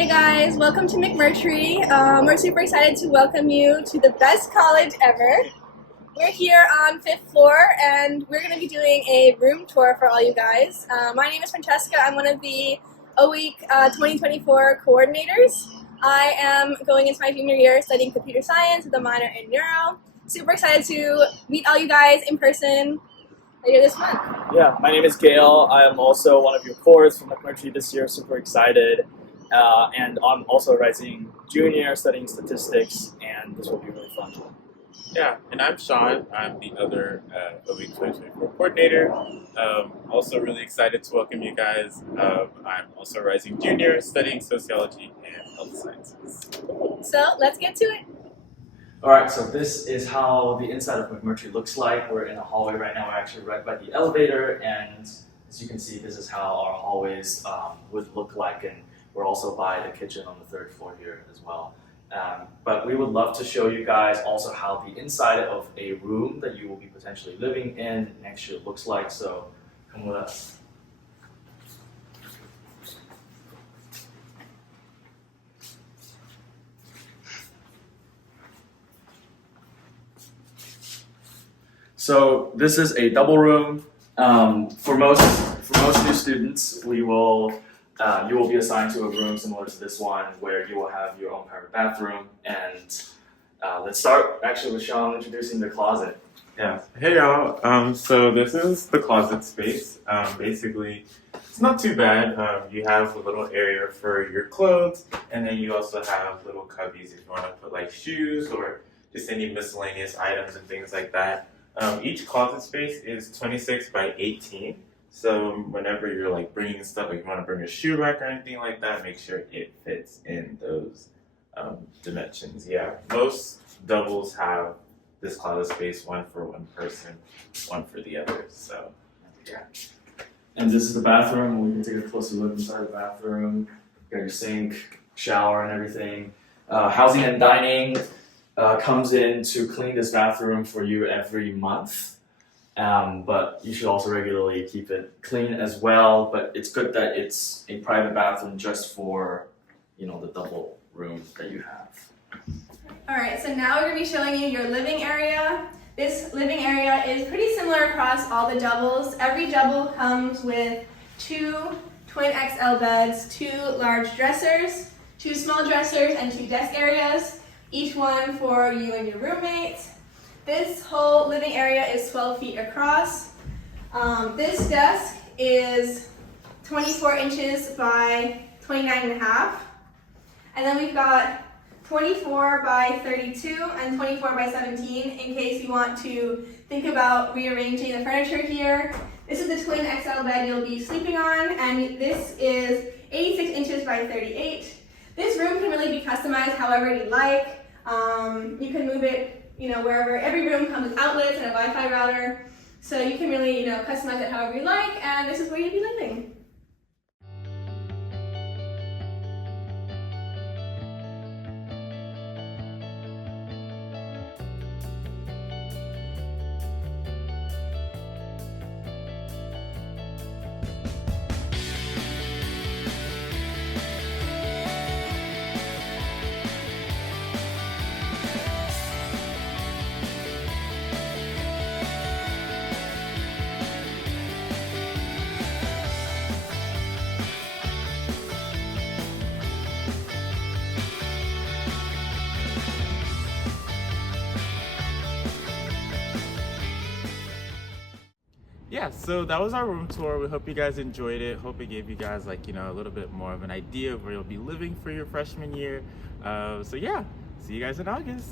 Hey guys, welcome to McMurtry. We're super excited to welcome you to the best college ever. We're here on 5th floor and we're going to be doing a room tour for all you guys. My name is Francesca. I'm one of the OWEEK 2024 coordinators. I am going into my junior year studying computer science with a minor in neuro. Super excited to meet all you guys in person later this month. Yeah, my name is Gale. I am also one of your cores from McMurtry this year. Super excited. And I'm also a rising junior studying statistics, and this will be really fun. Yeah, and I'm Sean. I'm the other OWEEK 2024 coordinator. Also really excited to welcome you guys. I'm also a rising junior studying sociology and health sciences. So let's get to it. Alright, so this is how the inside of McMurtry looks like. We're in a hallway right now. We're actually right by the elevator, and as you can see, this is how our hallways would look like, and we're also by the kitchen on the 3rd floor here as well. But we would love to show you guys also how the inside of a room that you will be potentially living in next year looks like, so come with us. So this is a double room. For most new students, you will be assigned to a room similar to this one, where you will have your own private bathroom. And let's start actually with Sean introducing the closet. Yeah. Hey y'all. So this is the closet space. Basically, it's not too bad. You have a little area for your clothes, and then you also have little cubbies if you want to put like shoes or just any miscellaneous items and things like that. Each closet space is 26 by 18. So whenever you're like bringing stuff, like you want to bring a shoe rack or anything like that, make sure it fits in those dimensions. Yeah, most doubles have this closet space, one for one person, one for the other. So yeah. And this is the bathroom. We can take a closer look inside the bathroom. You got your sink, shower, and everything. Housing and dining comes in to clean this bathroom for you every month. But you should also regularly keep it clean as well. But it's good that it's a private bathroom just for, the double room that you have. All right, so now we're going to be showing you your living area. This living area is pretty similar across all the doubles. Every double comes with 2 twin XL beds, 2 large dressers, 2 small dressers, and 2 desk areas, each one for you and your roommates. This whole living area is 12 feet across. This desk is 24 inches by 29 and a half. And then we've got 24 by 32 and 24 by 17 in case you want to think about rearranging the furniture here. This is the twin XL bed you'll be sleeping on, and this is 86 inches by 38. This room can really be customized however you like. You can move it wherever. Every room comes with outlets and a Wi-Fi router, so you can really, customize it however you like, and this is where you'll be living. Yeah, so that was our room tour. We hope you guys enjoyed it. Hope it gave you guys a little bit more of an idea of where you'll be living for your freshman year. So yeah, see you guys in August.